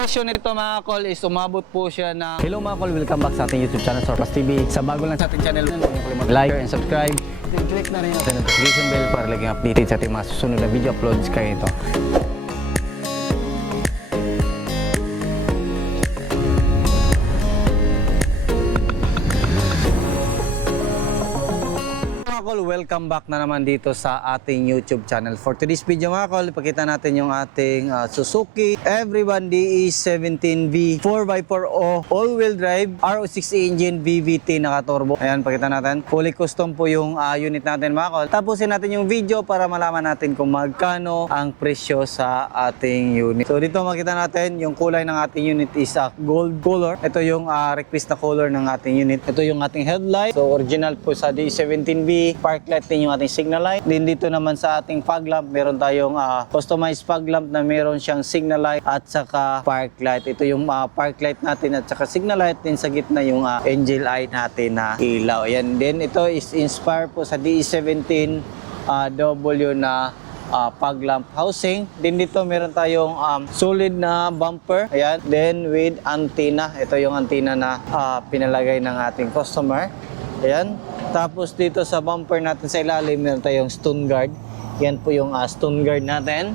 Presyo nito mga call is umabot po siya na... Hello mga call, welcome back sa ating YouTube channel Sorpas TV. Sa bago lang sa ating channel, huwag niyo mag-like and subscribe. Then click na rin ang notification bell para laging updated sa ating mga susunod na video uploads kayo ito. Welcome back na naman dito sa ating YouTube channel. For today's video mga call, ipakita natin yung ating Suzuki Everyone DE17V 4x4O all-wheel drive RO6 engine VVT naka-turbo. Ayan, pakita natin. Fully custom po yung unit natin mga call. Tapusin natin yung video para malaman natin kung magkano ang presyo sa ating unit. So dito makita natin yung kulay ng ating unit is gold color. Ito yung request na color ng ating unit. Ito yung ating headlight. So original po sa DE17V. Park light din yung ating signal light. Din dito naman sa ating fog lamp, meron tayong customized fog lamp na meron siyang signal light at saka park light. Ito yung park light natin at saka signal light. Din sa gitna yung angel eye natin na ilaw. Ayan. Then ito is inspired po sa DE17 W na fog lamp housing. Din dito meron tayong solid na bumper. Ayan. Then with antenna. Ito yung antenna na pinalagay ng ating customer. Ayan. Tapos dito sa bumper natin sa ilalim, meron tayong stone guard. Yan po yung stone guard natin.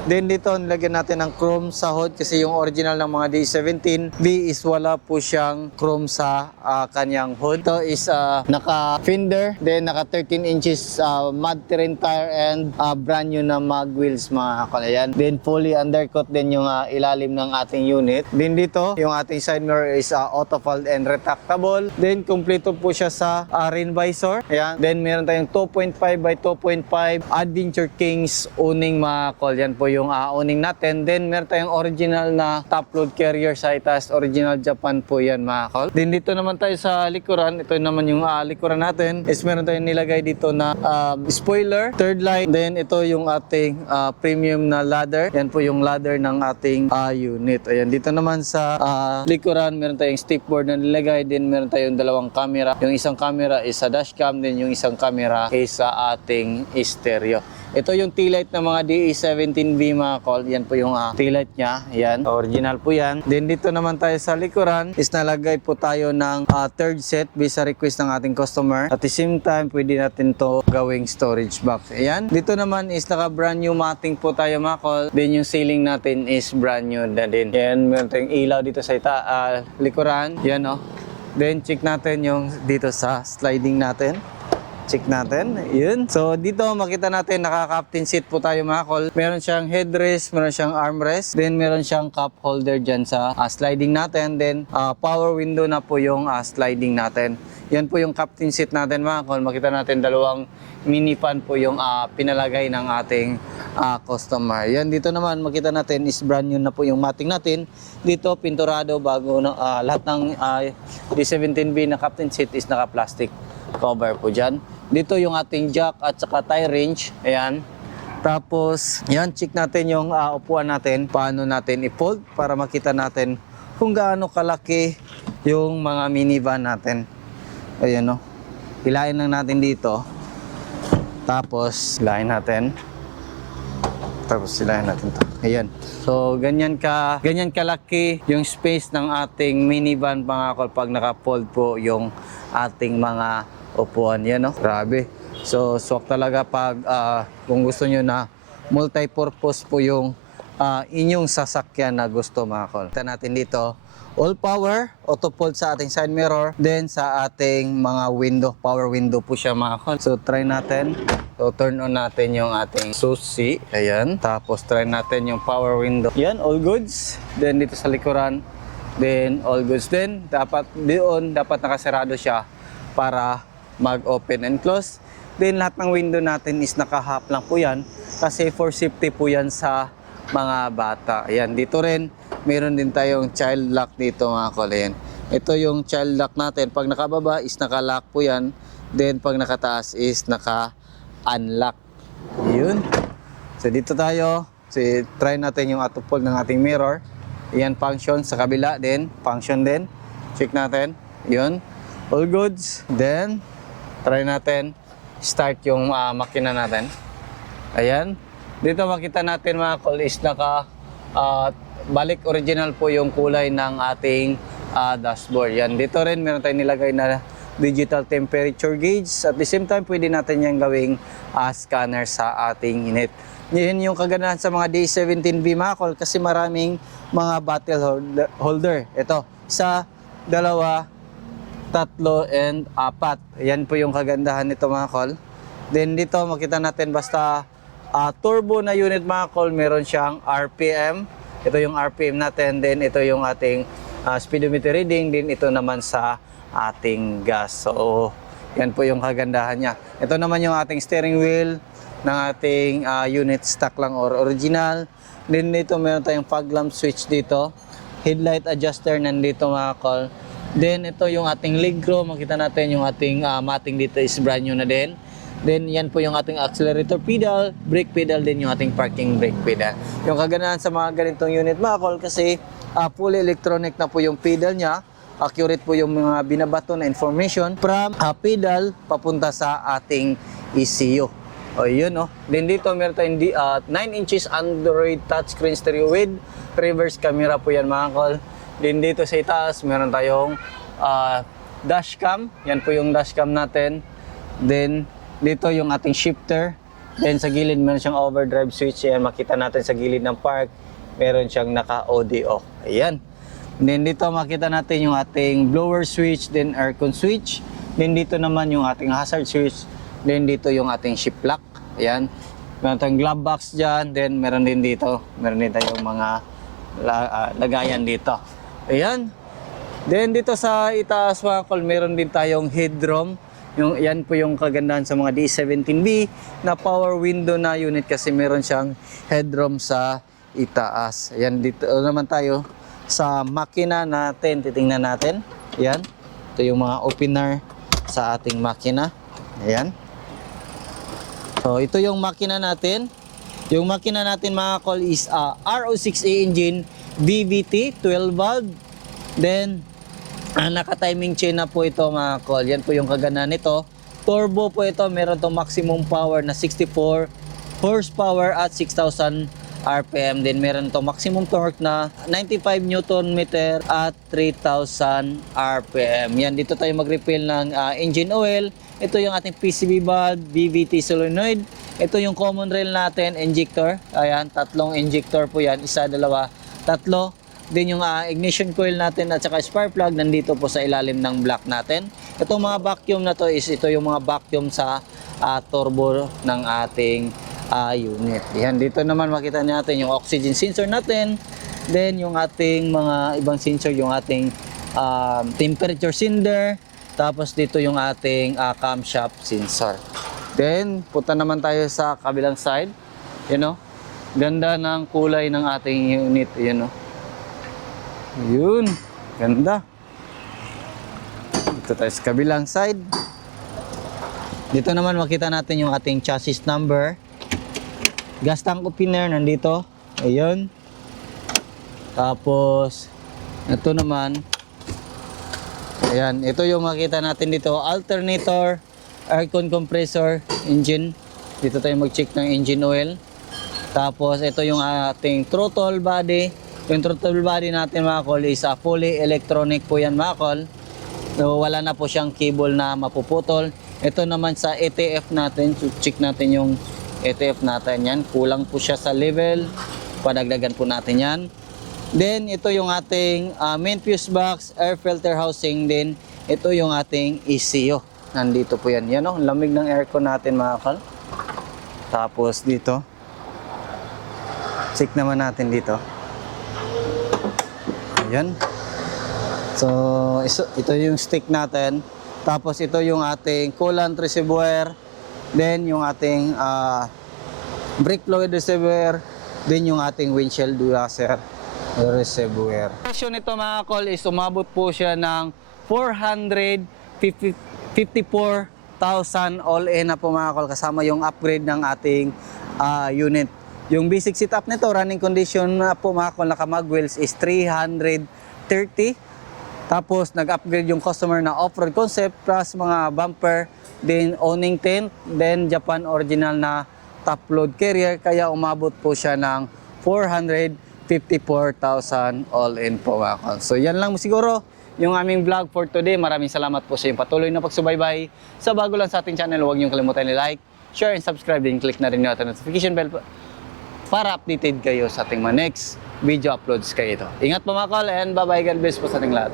Then dito, nilagyan natin ng chrome sa hood kasi yung original ng mga D17V is wala po siyang chrome sa kanyang hood. Ito is naka-fender, then naka 13 inches mud terrain tire and brand new na mag wheels mga kalayan. Then fully undercut din yung ilalim ng ating unit. Then dito, yung ating side mirror is auto-fold and retractable. Then kompleto po siya sa rain visor. Ayan. Then meron tayong 2.5 by 2.5 Adventure Kings owning mga call. Yan po yung owning natin. Then meron tayong original na top load carrier sa itaas. Original Japan po yan mga call. Then dito naman tayo sa likuran. Ito naman yung likuran natin. Is meron tayong nilagay dito na spoiler, third light. Then ito yung ating premium na ladder. Yan po yung ladder ng ating unit. Ayan. Dito naman sa likuran, meron tayong stickboard na nilagay. Then meron tayong dalawang camera. Yung isang camera is sa dashcam. Then yung isang camera is sa ating stereo. Ito yung taillight ng mga DE17V mga call. Yan po yung taillight niya. Yan. Original po yan. Then dito naman tayo sa likuran is nalagay po tayo ng third set based sa request ng ating customer. At the same time, pwede natin to gawing storage box. Ayan. Dito naman is naka brand new matting po tayo mga call. Then yung ceiling natin is brand new na din. Yan. Meron tayong ilaw dito sa likuran. Yan o. Then check natin yung dito sa sliding natin. Check natin. Yun. So, dito makita natin naka-captain seat po tayo mga call. Meron siyang headrest, meron siyang armrest, then meron siyang cup holder dyan sa sliding natin. Then, power window na po yung sliding natin. Yan po yung captain seat natin mga call. Makita natin dalawang mini fan po yung pinalagay ng ating customer. Yan, dito naman makita natin is brand new na po yung matting natin. Dito, pinturado bago na, lahat ng D17V na captain seat is naka-plastic cover po dyan. Dito yung ating jack at saka tie wrench. Ayan. Tapos, yan, check natin yung upuan natin. Paano natin i-fold para makita natin kung gaano kalaki yung mga minivan natin. Ayan o. Hilain lang natin dito. Tapos, hilain natin. Tapos, hilain natin to. Ayan. So, ganyan kalaki yung space ng ating minivan mga call pag naka-fold po yung ating mga upuan. Yan no? Grabe. So, swak talaga pag kung gusto nyo na multi-purpose po yung inyong sasakyan na gusto mga call. Kita natin dito, all power, auto fold sa ating side mirror, then sa ating mga window, power window po siya mga call. So, try natin. So, turn on natin yung ating susi. Ayan. Tapos, try natin yung power window. Yan, all goods. Then, dito sa likuran, then all goods. Then, dapat nakasarado siya para mag-open and close. Then lahat ng window natin is naka-half lang po yan kasi for safety po yan sa mga bata. Ayan, dito rin meron din tayong child lock dito mga call. Ayan. Ito yung child lock natin. Pag nakababa is naka-lock po yan. Then pag nakataas is naka-unlock. Yun. So dito tayo. So, try natin yung auto-fold ng ating mirror. Ayan, function sa kabila din. Function din. Check natin. Yun. All goods. Then try natin start yung makina natin. Ayan. Dito makita natin mga call is naka balik original po yung kulay ng ating dashboard. Yan, dito rin meron tayong nilagay na digital temperature gauge. At the same time, pwede natin yung gawing scanner sa ating unit. Yan yung kagandahan sa mga D17V mga kol kasi maraming mga bottle holder. Ito, isa, dalawa, tatlo, and apat. Yan po yung kagandahan nito mga kol. Then dito makita natin basta turbo na unit mga kol, meron siyang RPM. Ito yung RPM natin. Then ito yung ating speedometer reading. Then ito naman sa ating gas. So yan po yung kagandahan niya. Ito naman yung ating steering wheel ng ating unit, stock lang or original. Then dito meron tayong fog lamp switch dito. Headlight adjuster nandito mga kol. Then ito yung ating leg row. Makita natin yung ating mating dito is brand new na din. Then yan po yung ating accelerator pedal, brake pedal, din yung ating parking brake pedal. Yung kagandahan sa mga ganitong unit mga kol kasi fully electronic na po yung pedal niya. Accurate po yung mga binabato na information from pedal papunta sa ating ECU. O yun o. Then dito meron tayong 9 inches Android touchscreen stereo with reverse camera po yan mga kol. Then dito sa itaas meron tayong dashcam. Yan po yung dashcam natin. Then dito yung ating shifter. Then sa gilid meron siyang overdrive switch. Yan makita natin sa gilid ng park. Meron siyang naka-audio. Ayan. Then dito makita natin yung ating blower switch, then aircon switch. Then dito naman yung ating hazard switch. Then dito yung ating shift lock. Ayan. Meron tayong glove box dyan. Then meron din dito. Meron din tayong mga lagayan dito. Ayan. Then dito sa itaas mga kol, meron din tayong headroom. Yan po yung kagandahan sa mga D17V na power window na unit kasi meron siyang headroom sa itaas. Ayan, dito naman tayo sa makina natin. Titingnan natin. Ayan. Ito yung mga opener sa ating makina. Ayan. So, ito yung makina natin. Yung makina natin mga kol is RO6A engine, VVT, 12 valve. Then, naka-timing chain na po ito mga kol. Yan po yung kagandahan nito. Turbo po ito. Meron itong maximum power na 64 horsepower at 6,000 RPM. Then meron itong maximum torque na 95 Newton meter at 3,000 RPM. Yan, dito tayo mag-refill ng engine oil. Ito yung ating PCV valve, VVT solenoid. Ito yung common rail natin, injector. Ayan, tatlong injector po yan. Isa, dalawa, tatlo. Then yung ignition coil natin at saka spark plug nandito po sa ilalim ng block natin. Itong mga vacuum na to is ito yung mga vacuum sa turbo ng ating unit. Yan, dito naman makita natin yung oxygen sensor natin. Then yung ating mga ibang sensor, yung ating temperature sender. Tapos dito yung ating camshaft sensor. Then punta naman tayo sa kabilang side. You know, ganda ng kulay ng ating unit, you know. Yun, ganda. Dito tayo sa kabilang side. Dito naman makita natin yung ating chassis number. Gas tank opener nandito. Ayun. Tapos ito naman. Ayan, ito yung makita natin dito. Alternator, aircon compressor, engine. Dito tayo mag-check ng engine oil. Tapos ito yung ating throttle body. Yung throttle body natin mga kol is fully electronic po yan mga kol. So, wala na po siyang cable na mapuputol. Ito naman sa ETF natin. Check natin yung ETF natin yan. Kulang po siya sa level. Padagdagan po natin yan. Then ito yung ating main fuse box, air filter housing. Then ito yung ating ECU. Nandito po yan. Yan o, lamig ng aircon natin mga kol. Tapos dito. Check naman natin dito. Ayan. So, ito yung stick natin. Tapos ito yung ating coolant reservoir. Then yung ating brake fluid reservoir. Then yung ating windshield washer reservoir. Presyo nito mga kol is umabot po siya ng 454,000 all in na po mga kol. Kasama yung upgrade ng ating unit. Yung basic setup nito, running condition na po mga kol, naka-mag wheels is 330. Tapos nag-upgrade yung customer na off-road concept plus mga bumper, then awning tent, then Japan original na top load carrier. Kaya umabot po siya ng 54,000 all in po mga kol. So yan lang siguro yung aming vlog for today. Maraming salamat po sa inyong patuloy na pagsubaybay. Sa bago lang sa ating channel, huwag niyong kalimutan i-like, share, and subscribe. Din click na rin yung ating notification bell para updated kayo sa ating mga next video uploads kayo ito. Ingat po mga kol and bye-bye. God bless po sa ating lahat.